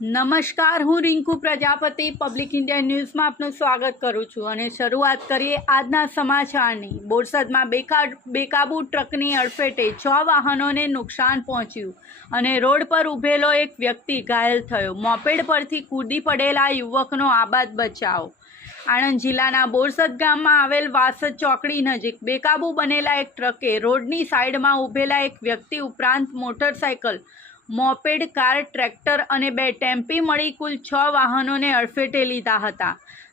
નમસ્કાર, હું Rinku Prajapati public India ન્યૂઝમાં આપનું સ્વાગત કરું છું અને શરૂઆત કરીએ આજના સમાચારની। બોરસદમાં બેકાબૂ ટ્રકની અડફેટે 6 વાહનોને નુકસાન પહોંચ્યું અને રોડ પર ઊભેલો એક વ્યક્તિ ઘાયલ થયો। મોપેડ પરથી કૂદી પડેલા યુવકનો આબાદ બચાવ। આણંદ જિલ્લાના બોરસદ ગામમાં આવેલ વાસદ ચોકડી નજીક બેકાબૂ બનેલા એક ટ્રકે રોડની સાઈડમાં ઊભેલા એક વ્યક્તિ ઉપરાંત મોટરસાઇકલ, મોપેડ, કાર, ટ્રેક્ટર અને 2 ટેમ્પી મળી કુલ 6 વાહનોને અડફેટે લીધા હતા।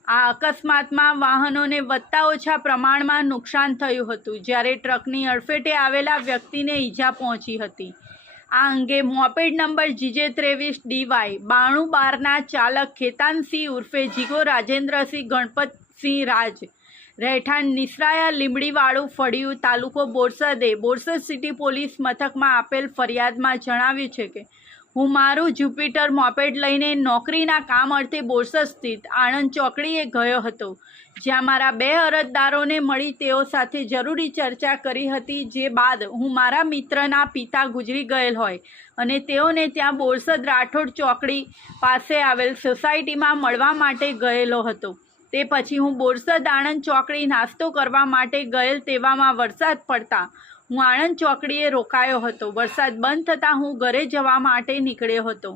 આ અકસ્માતમાં વાહનોને વધતા ઓછા પ્રમાણમાં નુકસાન થયું હતું, જ્યારે ટ્રકની અડફેટે આવેલા વ્યક્તિને ઈજા પહોંચી હતી। આ અંગે મોપેડ નંબર GJ23DY 9212ના ચાલક ખેતાનસિંહ ઉર્ફે જીગો રાજેન્દ્રસિંહ ગણપતસિંહ રાજ, રહેઠાણ નિસરાયા લીંબડીવાળું ફળિયું, તાલુકો બોરસદે બોરસદ સિટી પોલીસ મથકમાં આપેલ ફરિયાદમાં જણાવ્યું છે કે હું મારું જુપિટર મોપેડ લઈને નોકરીના કામ અર્થે બોરસદ સ્થિત આણંદ ચોકડીએ ગયો હતો, જ્યાં મારા 2 અરજદારોને મળી તેઓ સાથે જરૂરી ચર્ચા કરી હતી। જે બાદ હું મારા મિત્રના પિતા ગુજરી ગયેલ હોય અને તેઓને ત્યાં બોરસદ રાઠોડ ચોકડી પાસે આવેલ સોસાયટીમાં મળવા માટે ગયેલો હતો। તે પછી હું બોરસદ આણંદ ચોકડી નાસ્તો કરવા માટે ગયેલ, તેવામાં વરસાદ પડતા હું આણંદ ચોકડીએ રોકાયો હતો। વરસાદ બંધ થતાં હું ઘરે જવા માટે નીકળ્યો હતો।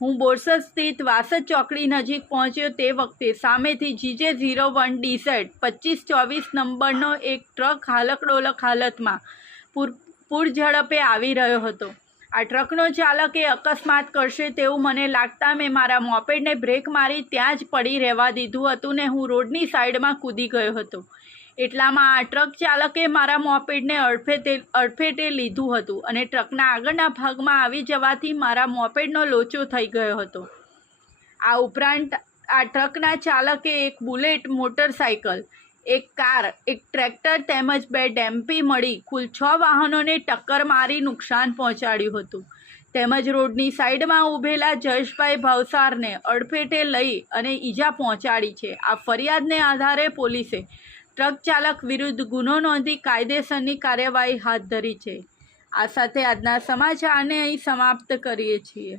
હું બોરસદ સ્થિત વાસદ ચોકડી નજીક પહોંચ્યો તે વખતે સામેથી GJ01DZ 2524 નંબરનો એક ટ્રક હાલકડોલક હાલતમાં પૂર ઝડપે આવી રહ્યો હતો। આ ટ્રકનો ચાલકે અકસ્માત કરશે તેવું મને લાગતા મેં મારા મોપેડને બ્રેક મારી ત્યાં જ પડી રહેવા દીધું હતું ને હું રોડની સાઈડમાં કૂદી ગયો હતો। એટલામાં આ ટ્રક ચાલકે મારા મોપેડને અડફેટે લીધું હતું અને ટ્રકના આગળના ભાગમાં આવી જવાથી મારા મોપેડનો લોચો થઈ ગયો હતો। આ ઉપરાંત આ ટ્રકના ચાલકે એક બુલેટ મોટરસાઇકલ, એક કાર, એક ટ્રેક્ટર તેમજ 2 ટેમ્પી મળી કુલ 6 વાહનોને ટક્કર મારી નુકસાન પહોંચાડ્યું હતું, તેમજ રોડની સાઈડમાં ઊભેલા જયેશભાઈ ભાવસારને અડફેટે લઈ અને ઈજા પહોંચાડી છે। આ ફરિયાદને આધારે પોલીસે ટ્રક ચાલક વિરુદ્ધ ગુનો નોંધી કાયદેસરની કાર્યવાહી હાથ ધરી છે। આ સાથે આજના સમાચારને અહીં સમાપ્ત કરીએ છીએ।